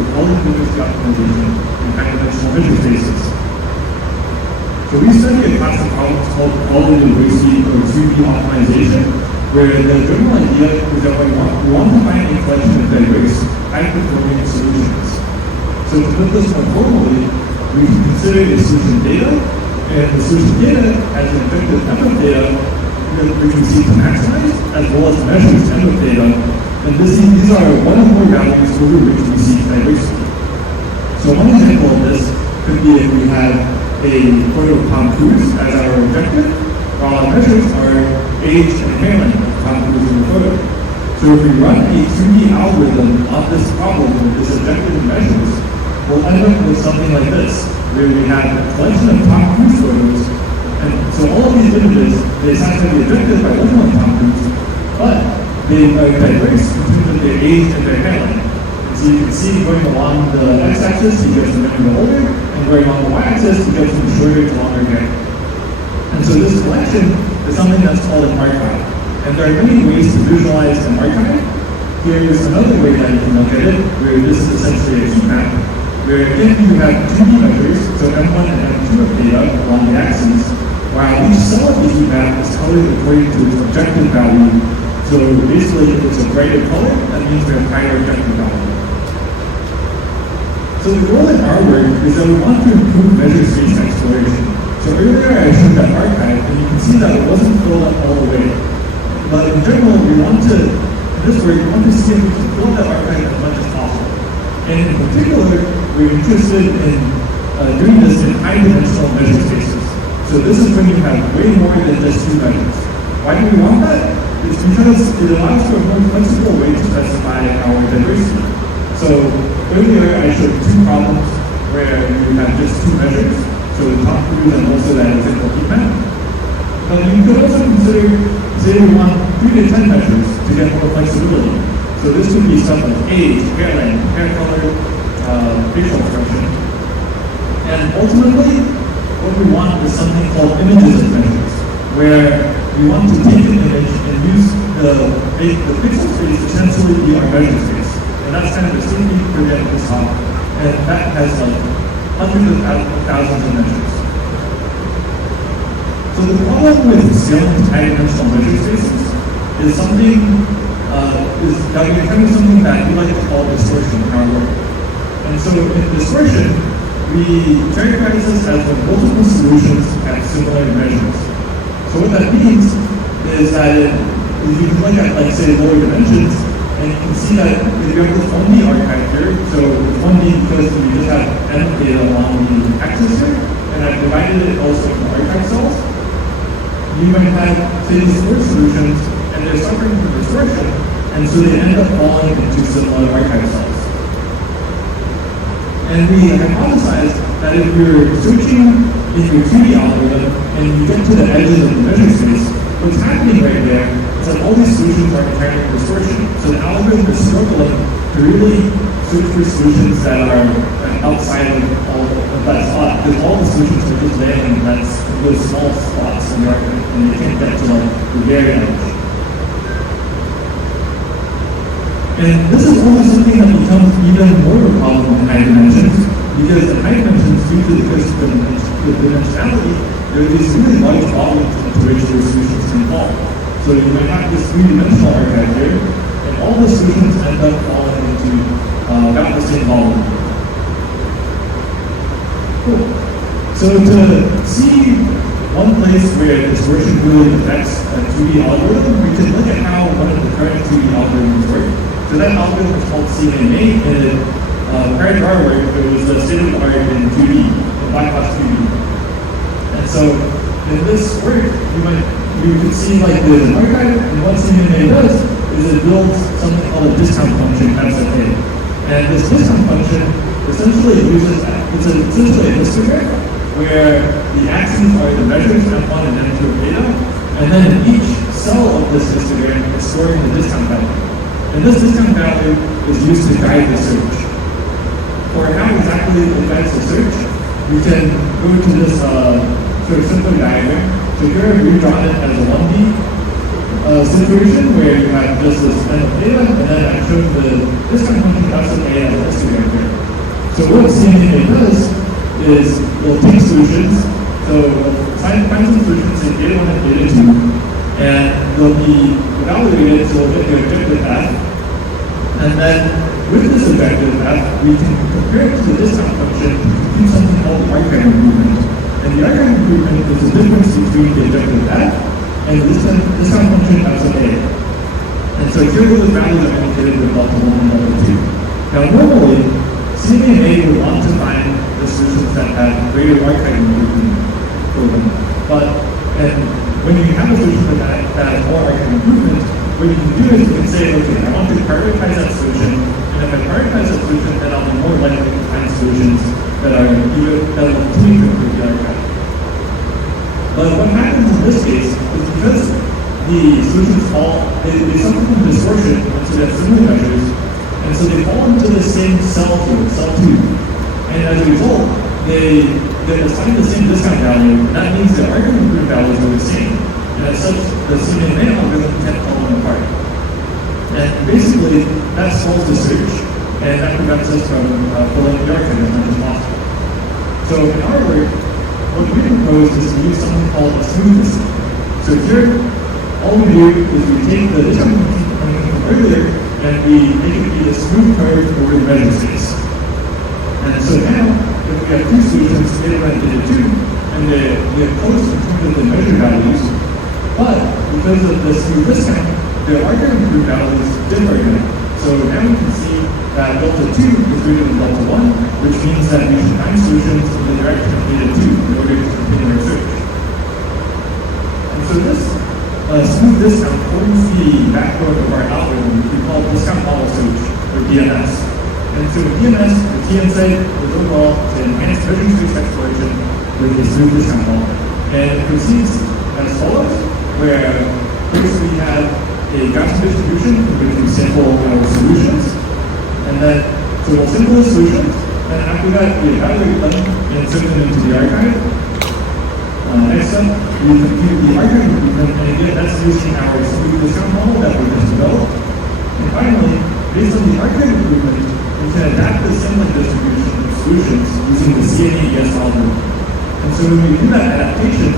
with quality literacy optimization in high-dimensional measure spaces. So we study a class of problems called quality literacy or 2D optimization, where the general idea is that we want to find a collection of diverse, high-performing solutions. So to put this more formally, we can consider a solution data, and the solution data has an objective M of data, which we seek to maximize, as well as measures M of data, and these are one or more values over which we seek diversity. So one example of this could be if we have a photo of Tom Cruise as our objective, while our measures are age and hairline of Tom Cruise in the photo. So if we run a 2D algorithm of this problem with this objective and measures, we'll end up with something like this, where we have a collection of Tom Cruise photos, and so all of these images, they satisfy the objective by looking like Tom Cruise, but they are diverse in terms of their age and their hairline. So you can see going along the x-axis, you get from younger to older, and going along the y-axis, you get from shorter to longer hair. And so this collection is something that's called an archive. And there are many ways to visualize an archive. Here's another way that you can look at it, where this is essentially a heat map, where again you have 2D measures, so M1 and M2 of data along the axes, while each cell of the heat map is colored according to its objective value. So basically, if it's a brighter color, that means we have higher objective value. So the goal in our work is that we want to improve measure space exploration. So earlier I showed that archive, and you can see that it wasn't filled up all the way. But in general, we want to, in this work, we want to see if we can fill that archive as much as possible. And in particular, we're interested in doing this in high-dimensional measure spaces. So this is when you have way more than just two measures. Why do we want that? It's because it allows for a more flexible way to specify our diversity. So earlier I showed two problems where you have just two measures, so the Tom Cruise and also that example heat map. But you could also consider, say we want 3 to 10 measures to get more flexibility. So this would be stuff like age, hair length, hair color, facial expression. And ultimately, what we want is something called images as measures, where we want to take an image and use the pixel space essentially be our measure space. And that's kind of the same thing for getting this top. And that has like hundreds of thousands of measures. So the problem with scaling to high-dimensional measure spaces is something that we kind of something that we like to call distortion in our work. And so in distortion, we characterize this as when multiple solutions have similar measures. So what that means is that if you can look at, like, say, lower dimensions, and you can see that if you have this 1D archive here, so 1D because you just have M data along the axis here, and I've divided it also into archive cells, you might have, say, these 4 solutions, and they're suffering from distortion, and so they end up falling into similar archive cells. And we hypothesized that if you're searching in your 2D algorithm and you get to the edges of the measure space, what's happening right there is that all these solutions are encountering distortion. So the algorithm is struggling to really search for solutions that are outside of all of that spot, because all the solutions are just landing in those small spots in the algorithm, and they can't get to like the very edge. And this is only something that becomes even more of a problem in high dimensions, because in high dimensions, due to the dimensionality, there are these really large volumes into which those solutions can fall. So you might have this 3-dimensional archive here, and all the solutions end up falling into about the same volume. Cool. So to see one place where distortion really affects a 2D algorithm, we can look at how one of the current 2D algorithms work. So that algorithm is called CMA, and prior to our work, it was the state of the art in 2D, in black box 2D. And so in this work, you can see like there's an archive, and what CMA does is it builds something called a discount function, SFA. And this discount function essentially uses, it's essentially a histogram where the axes are the measures M1 and M2 of data, and then in each cell of this histogram is storing the discount value. And this discount value is used to guide the search. For how exactly it guides the search, we can go to this sort of simple diagram. So here we've drawn it as a 1D situation where you have just this kind of data, and then I've shown this kind of function that's an A as a histogram here. So what CMA does is we'll take solutions, so we'll find some solutions in data 1 and data 2, and they'll be evaluated, so we'll get the objective path. And then with this objective path, we can compare it to the discount function to compute something called the archive improvement. And the archive improvement is the difference between the objective path and the discount function as an A. And so here are the values that indicated with delta 1 and delta 2. Now normally, CMA would want to find the solutions that have greater archive improvement for them. And when you have a solution that has more archive improvement, what you can do is you can say, okay, I want to prioritize that solution, and if I prioritize that solution, then I'll be more likely to find solutions that will continue to improve the archive. But what happens in this case is because the solutions they suffer from distortion, and so they have similar measures, and so they fall into the same cell 2. And as a result, they assign the same discount value, and that means the archive improvement values are the same. And as such, the CMA algorithm can't tell them apart. And basically, that solves the search, and that prevents us from filling the archive as much as possible. So in our work, what we propose is to use something called a smooth system. So here, all we do is we take the discount function from earlier, and we make it be the smooth curve over the measure space. And so now, if we have two solutions, data 1 and data 2, and they're close in terms of the measure values, but because of the smooth discount, the archive improved values differ again. So now we can see that delta 2 is greater than delta 1, which means that we should find solutions in the direction of data 2 in order to continue our search. And so this smooth discount forms the backbone of our algorithm, which we call discount model search, or DMS. And so with DMS, the key insight is overall to enhance measure space exploration with a smooth discount model. And it proceeds as follows, where first we have a Gaussian distribution in which we sample our solutions, and then so we'll sample the solutions, and after that we evaluate them and insert them into the archive. Next up, we compute the archive improvement, and again that's using our smooth discount model that we just developed. And finally, based on the archive improvement, we can adapt the sampling distribution of solutions using the CNAES algorithm. And so when we do that adaptation,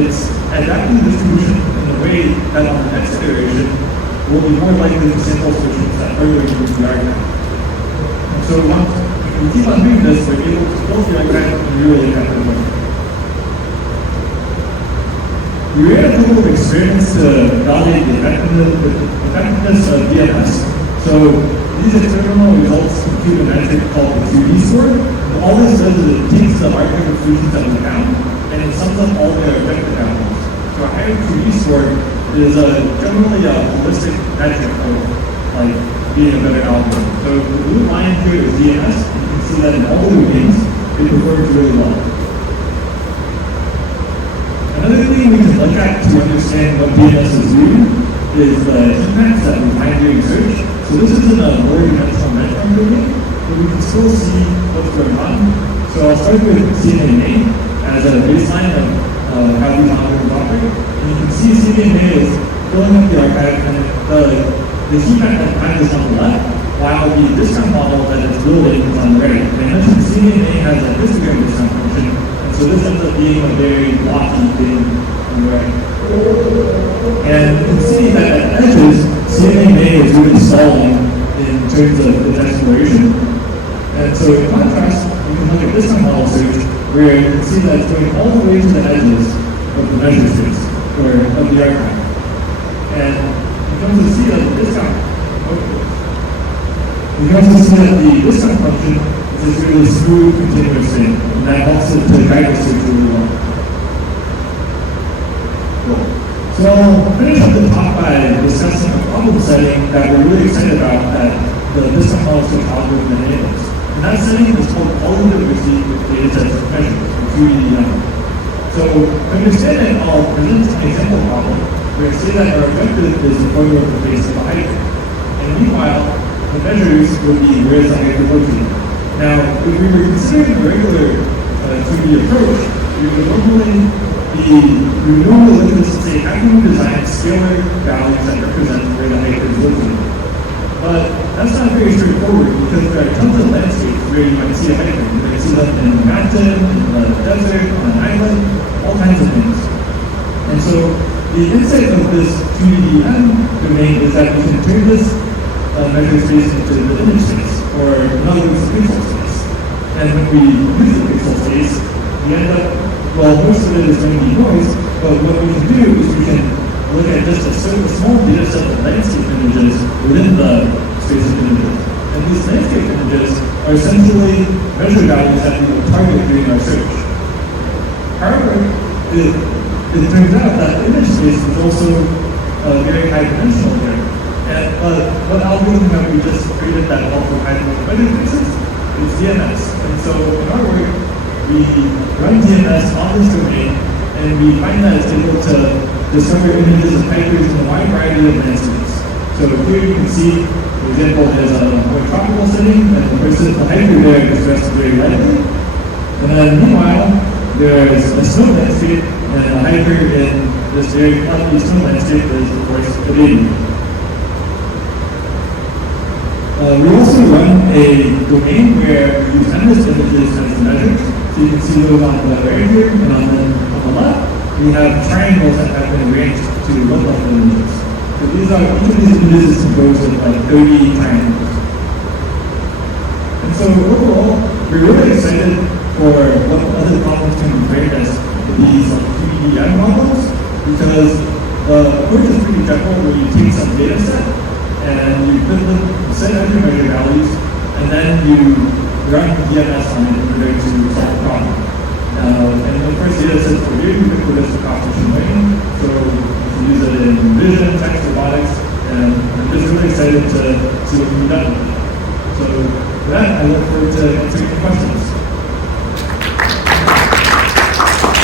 it's adapting the distribution in a way that on the next iteration will be more likely to sample solutions that further improve the archive. And so once we keep on doing this, we're able to build the archive in a really effective way. We ran a couple of experiments to validate the effectiveness of DMS. So these experimental results compute a metric called the 2D score. And all this does is it takes the archive of solutions that we found and it sums up all their objective values. So a higher 2D score is generally a holistic metric of being a better algorithm. So the blue line here is DNS. You can see that in all the domains, it performs really well. Another thing we can look at to understand what DNS is doing is the impacts that we find during search. So this isn't a lower dimensional benchmark domain, but we can still see what's going on. So I'll start with CMA as a baseline of how these algorithms operate. And you can see CMA is filling up the archive, and the heat map that finds is on the left, while the discount model that it's building is on the right. And I mentioned CMA has a histogram discount function, and so this ends up being a very blocky thing on the right. And you can see that at edges, CMA is really stalling in terms of its exploration. And so in contrast, you can look at discount model search, where you can see that it's going all the way to the edges of the measure space, or of the archive. And you can also see that the discount function is this really smooth, continuous thing, and that helps it to guide the search really well. Cool. So I'll finish up the talk by discussing a problem setting that we're really excited about that the discount model search algorithm enables. And that setting is called quality diversity with data sets measures, or QEDM. So to understand it, I'll present an example problem where I say that our objective is the photo of the face of a hiker. And meanwhile, the measures would be where's the hiker located. Now, if we were considering a regular 2D approach, we would normally we normally look at this and say, how can we design scalar values that represent where the hyper is located? But that's not very straightforward because there are tons of landscapes where you might see a hyper. You might see them in a mountain, in a desert, on an island, all kinds of things. And so the insight of this 2D domain is that we can turn this measure space into the image space, or in other words, the pixel space. And when we use the pixel space, we end up, well, most of it is going to be noise, but what we can do is we can look at just a small data set of landscape images within the space of images. And these landscape images are essentially measure values that we will target during our search. However, it turns out that image space is also very high dimensional here. And what algorithm have we just created that also high dimensional measure spaces? It's DMS. And so in our work, we run DMS on this domain, and we find that it's able to discover images of hypers in a wide variety of landscapes. So here you can see, for example, there's a more tropical setting, and the hyper there is dressed very lightly. And then meanwhile, there's a snow landscape, and a hyper in this very fluffy snow landscape is, of course, the baby. We also run a domain where we use endless images as the measures. So you can see those on the right here, and on the left, we have triangles that have been arranged to look like images. So each of these images is composed of like 30 triangles. And so overall, we're really excited for what other problems can be framed as these like 3D models, because the approach is pretty general where you take some data set and you put them, set up your measure values, and then you run DMS on it in order to solve the problem. And of course, data sets are very ubiquitous across machine learning, so you can use it in vision, text, robotics, and I'm just really excited to see what can be done with it. So with that, I look forward to answering your questions.